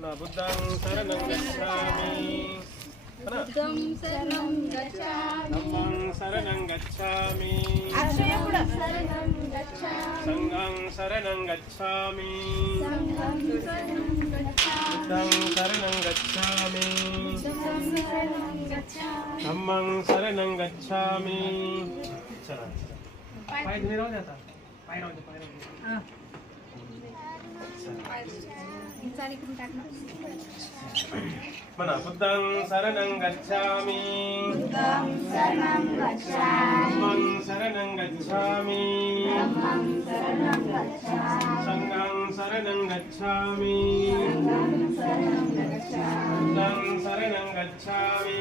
पुन्हा बुद्धं शरणं गच्छामि पुन्हा बुद्धं शरणं गच्छामि धम्मं शरणं गच्छामि अक्षय पुढं शरणं गच्छामि संघं शरणं गच्छामि संघं शरणं गच्छामि बुद्धं शरणं गच्छामि बुद्धं शरणं गच्छामि धम्मं शरणं गच्छामि चला चला. पाय धुणे राहू दे आता पाय राहू दे पाय राहू दे चाली करून टाकणार म्हणा बुद्धं शरणं गच्छामि बुद्धं शरणं गच्छामि धम्मं शरणं गच्छामि धम्मं शरणं गच्छामि संघं शरणं गच्छामि संघं शरणं गच्छामि बुद्धं शरणं गच्छामि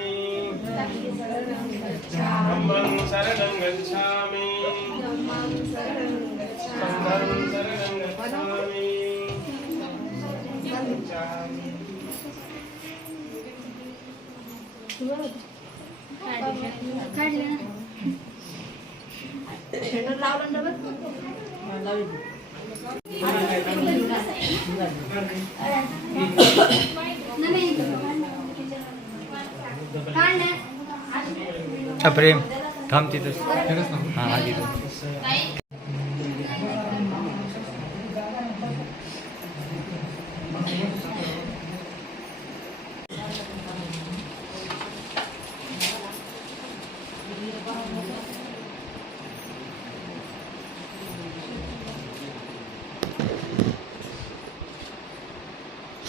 बुद्धं शरणं गच्छामि धम्मं शरणं गच्छामि धम्मं शरणं गच्छामि प्रेम. थांब तिथं. हा हा तिथं.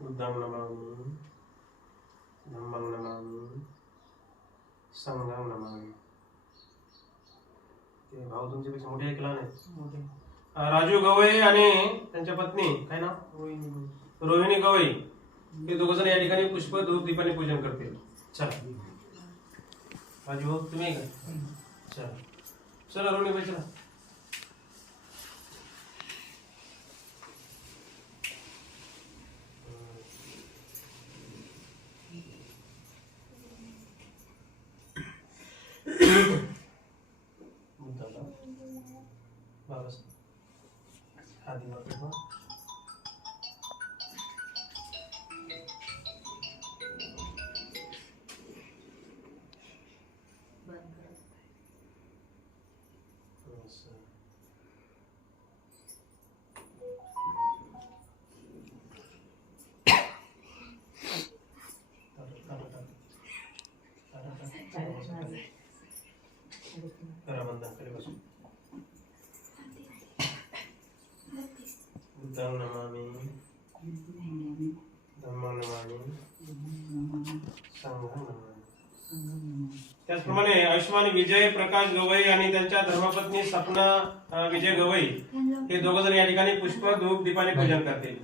बुद्धं नमामि धम्मं नमामि संघं नमामि ते भाऊ तुमच्यापेक्षा मोठे ऐकला नाही राजू गवई आणि त्यांच्या पत्नी काय ना रोहिणी गवई. हे दोघ जण या ठिकाणी पुष्प धूप दीपाने पूजन करतील. चला. राजू भाऊ तुम्ही का चला. चला रोहिणी बाई चला. बाबास आधी त्याचप्रमाणे आयुष्मान विजय प्रकाश गवई आणि त्यांच्या धर्मपत्नी सपना विजय गवई हे दोघ जण या ठिकाणी पुष्प धूप दीपाने पूजन करतील.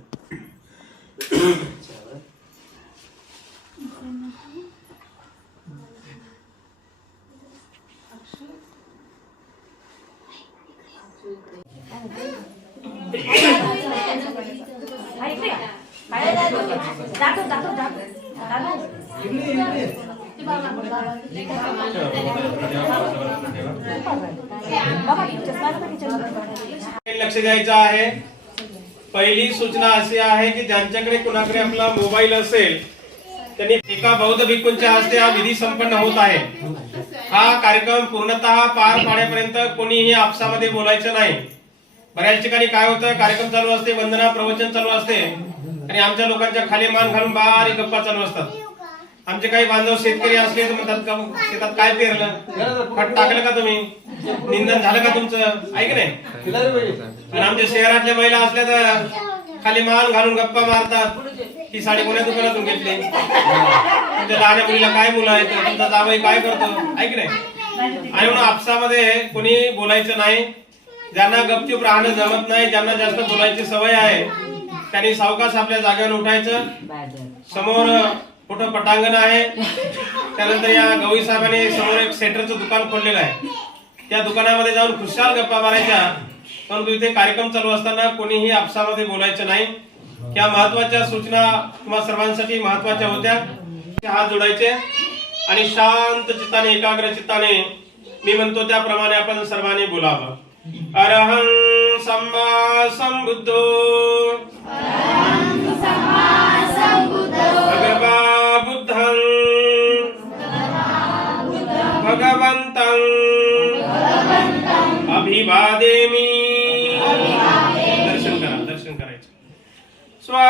जातो जातो जातो. लक्ष द्यायचं आहे. पहिली सूचना अशी आहे की ज्यांच्याकडे कुणाकडे आपला मोबाईल असेल त्यांनी एका बौद्ध भिक्खूंच्या हस्ते हा विधी संपन्न होत आहे. हा कार्यक्रम पूर्णतः पार पाडण्यापर्यंत कोणीही आपसामध्ये बोलायचं नाही. बऱ्याच ठिकाणी काय होतं कार्यक्रम चालू असते वंदना प्रवचन चालू असते. आणि आमच्या लोकांच्या खाली मान घालून बारीक गप्पा चालू असतात. आमचे काही बांधव शेतकरी असले तर म्हणतात का शेतात काय पेरलं? खत टाकलं का तुम्ही? निंदन झालं का तुमचं? ऐक नाही? आणि आमच्या शहरातल्या महिला असल्या तर खाली मान घालून गप्पा मारतात. ही साडी कोण्या दुकानातून घेतली? तुमच्या लहान मुलीला काय मुलं आहेत? तुमचा जावई काय करतो? ऐक नाही? आणि म्हणून आपसामध्ये कोणी बोलायचं नाही. ज्यांना गपचूप राहणं जमत नाही ज्यांना जास्त बोलायची सवय आहे त्यांनी सावकाश आपल्या जागेवर उठायचं. समोर कुठं पटांगण आहे? त्यानंतर या गवई साहेबांनी समोर एक सेटरचं दुकान खोललेलं आहे. त्या दुकानामध्ये जाऊन खुशाल गप्पा मारायच्या परंतु इथे कार्यक्रम चालू असताना कोणीही आपसामध्ये बोलायचं नाही. या महत्त्वाच्या सूचना तुम्हा सर्वांसाठी महत्त्वाच्या होत्या. ते हात जोडायचे आणि शांत चित्ताने एकाग्र चित्ताने मी म्हणतो त्याप्रमाणे आपण सर्वांनी बोलावं. अरहं सम्मा संबुद्धो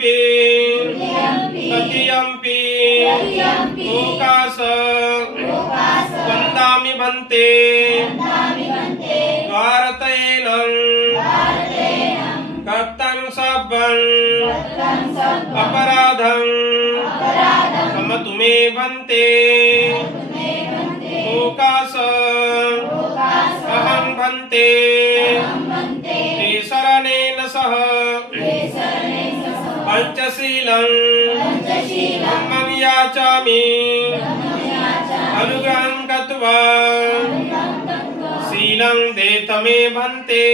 द्वितीयम्पि तृतीयम्पि ओकास वन्दामि भन्ते। भारतेन कर्तं सब्बं अपराधं क्षमतु मे भन्ते। ओकास अहं भन्ते। पञ्चशीलं ब्रह्मं अनुग्रहं गत्वा। शीलं देतमे भन्ते।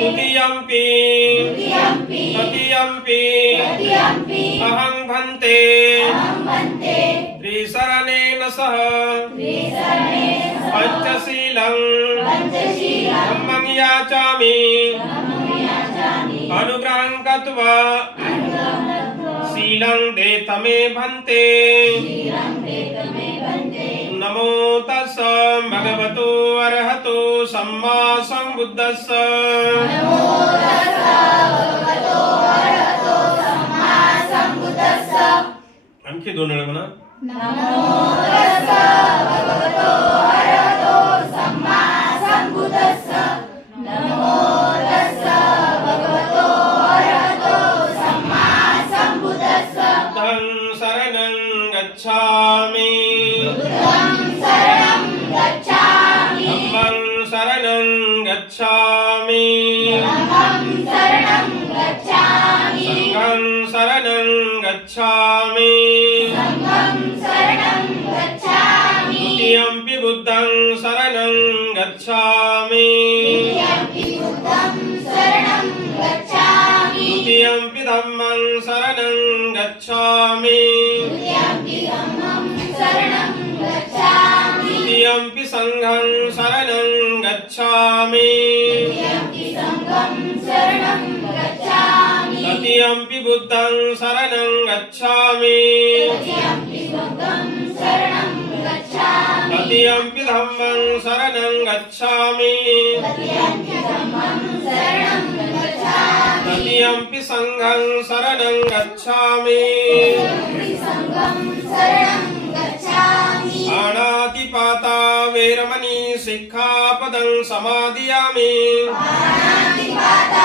तुतीयम्पि तृतीयम्पि अहं भन्ते। त्रिशरणेन सह। पञ्चशीलं ब्रह्मं याचामि अनुग्रहं गत्वा शीलं दे तमे भन्ते। नमो तस् भगवतो अर्हतो सम्मा सम्बुद्धस्स आणखी दोन वेळ म्हणा। गच्छामि द्वितीयम्पि बुद्धं शरणं गच्छामि द्वितीयम्पि धम्मं शरणं गच्छामि द्वितीयम्पि सङ्घं शरणं गच्छामि తదియంపి బుద్ధం శరణం గచ్చామి తదియంపి ధమ్మం శరణం గచ్చామి తదియంపి సంఘం శరణం గచ్చామి ప్రాణాతిపాత వేరమణి సిక్ఖాపదం సమాదియామి ప్రాణాతిపాత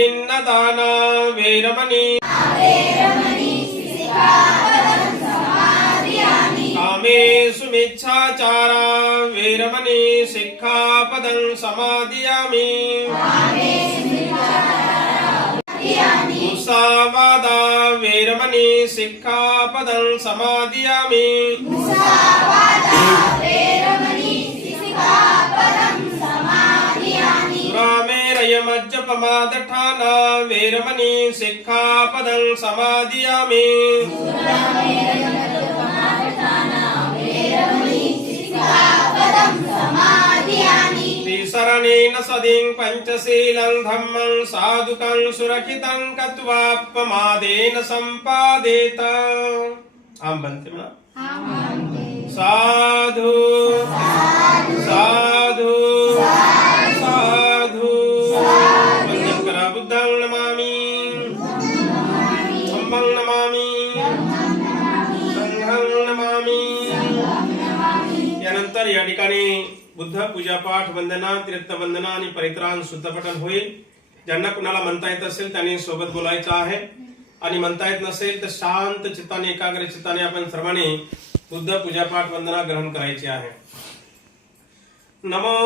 अभिन्नदाना वेरमणि कामेषु मिच्छाचारा वेरमणि शिक्षापदं समादियामि मुसावादा वेरमणि शिक्षापदं समादियामि सुरामेरयमज्जपमादठाना वेरमणि शिक्षापदं समादियामि त्रिशरणेन सदिं पञ्चशीलं धम्मं साधुकं सुरक्षितं कत्वा प्रमादेन सम्पादेत आम बनते म्हणा साधु साधु साधु बुद्ध पूजापाठ वंदना तीर्थवंदना आणि परित्राण शुद्धपठन होईल. ज्यांना कुणाला म्हणता येत असेल त्यांनी सोबत बोलायचं आहे. आणि म्हणता येत नसेल तर शांत चित्ताने एकाग्र चित्ताने आपण सर्वांनी बुद्ध पूजापाठ वंदना ग्रहण करायची आहे. नमो